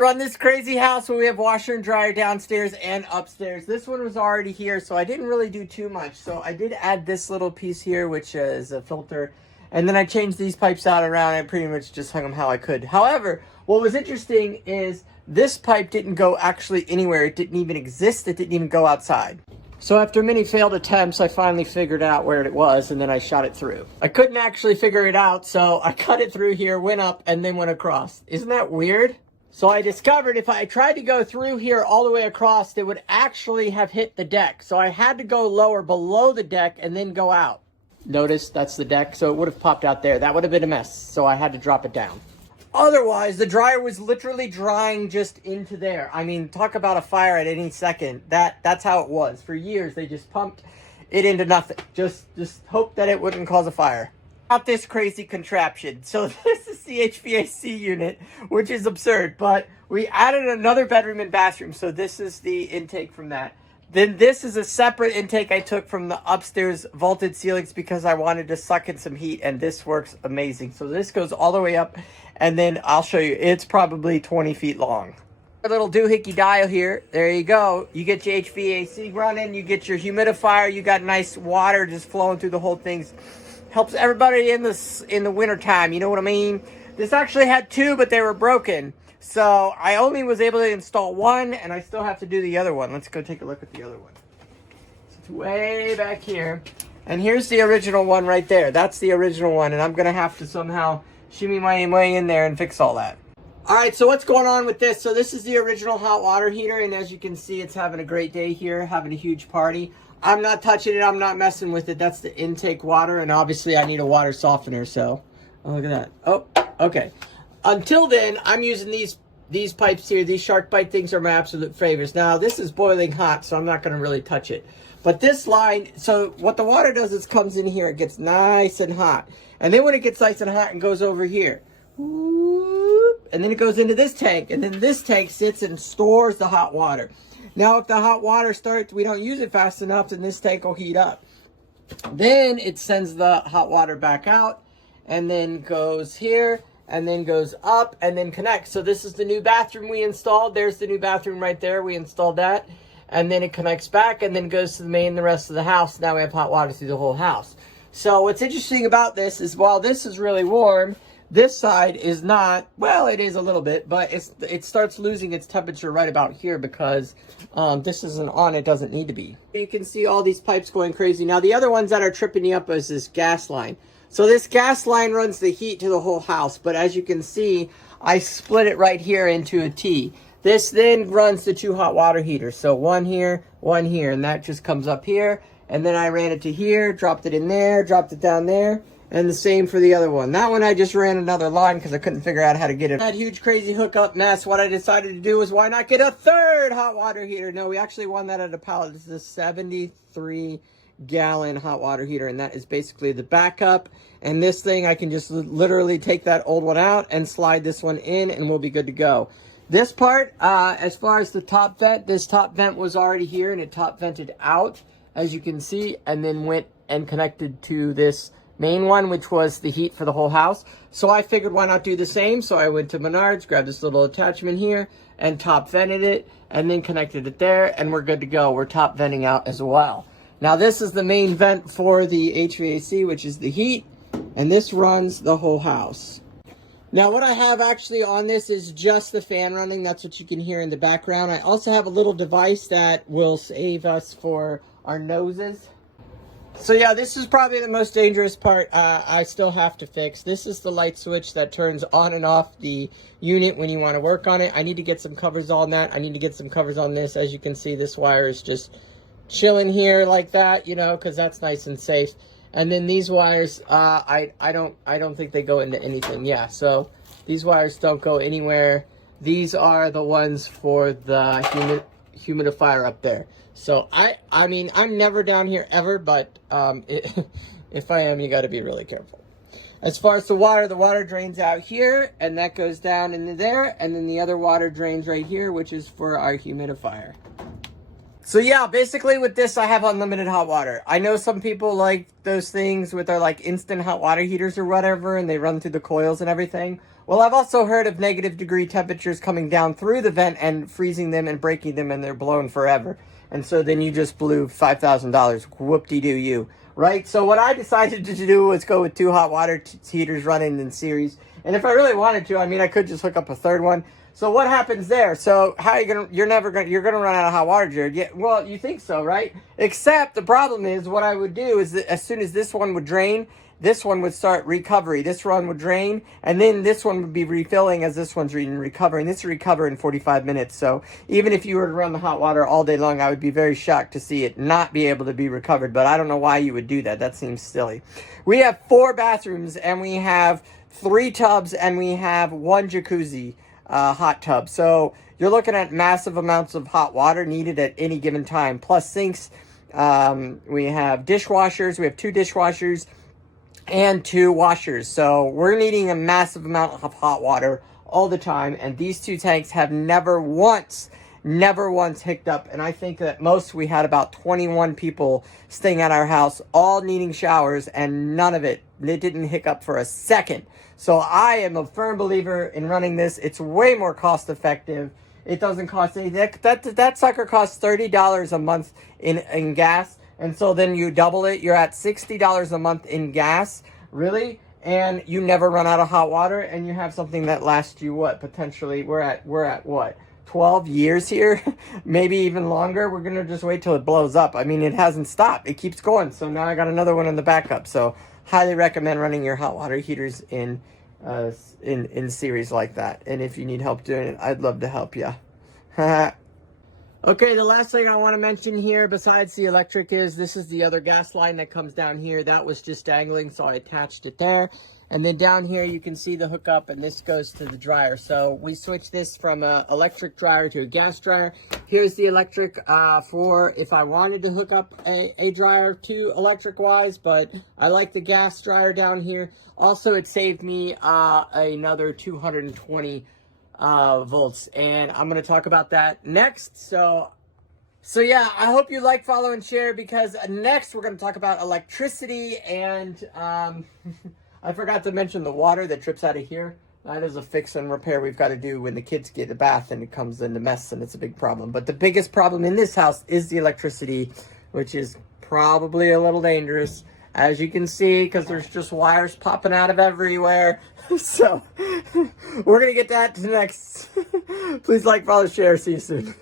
Run this crazy house where we have washer and dryer downstairs and upstairs. This one was already here, so I didn't really do too much. So I did add this little piece here, which is a filter, and then I changed these pipes out around. I pretty much just hung them how I could. However, what was interesting is this pipe didn't go actually anywhere. It didn't even exist. It didn't even go outside. So after many failed attempts, I finally figured out where it was, and then I shot it through. I couldn't actually figure it out, so I cut it through here, went up, and then went across. Isn't that weird? So I discovered if I tried to go through here all the way across, it would actually have hit the deck. So I had to go lower below the deck and then go out. Notice that's the deck, so it would have popped out there. That would have been a mess, so I had to drop it down. Otherwise, the dryer was literally drying just into there. I mean, talk about a fire at any second. That's how it was. For years, they just pumped it into nothing. Just hope that it wouldn't cause a fire. Out this crazy contraption. So this is the HVAC unit, which is absurd, but we added another bedroom and bathroom. So this is the intake from that. Then this is a separate intake I took from the upstairs vaulted ceilings because I wanted to suck in some heat, and this works amazing. So this goes all the way up, and then I'll show you. It's probably 20 feet long. A little doohickey dial here. There you go. You get your HVAC running, you get your humidifier, you got nice water just flowing through the whole thing. Helps everybody in the wintertime, you know what I mean? This actually had two, but they were broken. So I only was able to install one, and I still have to do the other one. Let's go take a look at the other one. So it's way back here. And here's the original one right there. That's the original one, and I'm going to have to somehow shimmy my way in there and fix all that. All right, so what's going on with this? So this is the original hot water heater, and as you can see, it's having a great day here, having a huge party. I'm not touching it. I'm not messing with it. That's the intake water, and obviously I need a water softener, so look at that. Oh, okay. Until then, I'm using these pipes here. These shark bite things are my absolute favorites. Now, this is boiling hot, so I'm not going to really touch it. But this line, so what the water does is comes in here. It gets nice and hot. And then when it gets nice and hot and goes over here, whoop, and then it goes into this tank. And then this tank sits and stores the hot water. Now, if the hot water starts, we don't use it fast enough, then this tank will heat up. Then it sends the hot water back out and then goes here and then goes up and then connects. So this is the new bathroom we installed. There's the new bathroom right there. We installed that. And then it connects back and then goes to the main, the rest of the house. Now we have hot water through the whole house. So what's interesting about this is while this is really warm, this side is not, well, it is a little bit, but it starts losing its temperature right about here because this isn't on, it doesn't need to be. You can see all these pipes going crazy. Now, the other ones that are tripping you up is this gas line. So this gas line runs the heat to the whole house, but as you can see, I split it right here into a T. This then runs the two hot water heaters. So one here, and that just comes up here. And then I ran it to here, dropped it in there, dropped it down there. And the same for the other one. That one I just ran another line because I couldn't figure out how to get it. That huge crazy hookup mess. What I decided to do was why not get a third hot water heater? No, we actually won that at a pallet. This is a 73-gallon hot water heater, and that is basically the backup. And this thing, I can just literally take that old one out and slide this one in, and we'll be good to go. This part, as far as the top vent, this top vent was already here, and it top vented out, as you can see, and then went and connected to this main one, which was the heat for the whole house. So I figured why not do the same? So I went to Menards, grabbed this little attachment here, and top vented it, and then connected it there, and we're good to go. We're top venting out as well. Now this is the main vent for the HVAC, which is the heat, and this runs the whole house. Now what I have actually on this is just the fan running. That's what you can hear in the background. I also have a little device that will save us for our noses. So yeah, this is probably the most dangerous part I still have to fix. This is the light switch that turns on and off the unit when you want to work on it. I need to get some covers on that. I need to get some covers on this. As you can see, this wire is just chilling here like that, you know, because that's nice and safe. And then these wires, I don't think they go into anything. Yeah, so these wires don't go anywhere. These are the ones for the humidifier up there. So I mean, I'm never down here ever, but if I am, you got to be really careful. As far as the water drains out here, and that goes down into there, and then the other water drains right here, which is for our humidifier. So yeah, basically with this, I have unlimited hot water. I know some people like those things with their like instant hot water heaters or whatever, and they run through the coils and everything. Well, I've also heard of negative degree temperatures coming down through the vent and freezing them and breaking them, and they're blown forever. And so then you just blew $5,000. Whoop-de-doo you, right? So what I decided to do was go with 2 hot water heaters running in series. And if I really wanted to, I mean, I could just hook up a third one. So what happens there? So how are you gonna? You're gonna run out of hot water, Jared. Yeah, well, you think so, right? Except the problem is, what I would do is that as soon as this one would drain, this one would start recovery. This one would drain, and then this one would be refilling as this one's recovering. This would recover in 45 minutes. So even if you were to run the hot water all day long, I would be very shocked to see it not be able to be recovered. But I don't know why you would do that. That seems silly. We have 4 bathrooms, and we have 3 tubs, and we have 1 jacuzzi. Hot tub. So you're looking at massive amounts of hot water needed at any given time, plus sinks. We have dishwashers. We have 2 dishwashers and 2 washers. So we're needing a massive amount of hot water all the time. And these 2 tanks have never once hicked up. And I think that we had about 21 people staying at our house, all needing showers, and none of it didn't hiccup for a second. So I am a firm believer in running this. It's way more cost effective. It doesn't cost anything. That sucker costs $30 a month in gas. And so then you double it. You're at $60 a month in gas, really. And you never run out of hot water. And you have something that lasts you what? Potentially, we're at what? 12 years here? Maybe even longer. We're going to just wait till it blows up. I mean, it hasn't stopped. It keeps going. So now I got another one in the backup. So highly recommend running your hot water heaters in series like that. And if you need help doing it, I'd love to help you. Okay, the last thing I want to mention here besides the electric is this is the other gas line that comes down here. That was just dangling, so I attached it there. And then down here you can see the hookup, and this goes to the dryer. So we switched this from an electric dryer to a gas dryer. Here's the electric for if I wanted to hook up a dryer to electric-wise, but I like the gas dryer down here. Also, it saved me another 220 volts, and I'm going to talk about that next. So yeah, I hope you like, follow, and share, because next we're going to talk about electricity and I forgot to mention the water that drips out of here. That is a fix and repair we've got to do when the kids get a bath and it comes in the mess, and it's a big problem. But the biggest problem in this house is the electricity, which is probably a little dangerous, as you can see, because there's just wires popping out of everywhere. So we're going to get that next. Please like, follow, share. See you soon.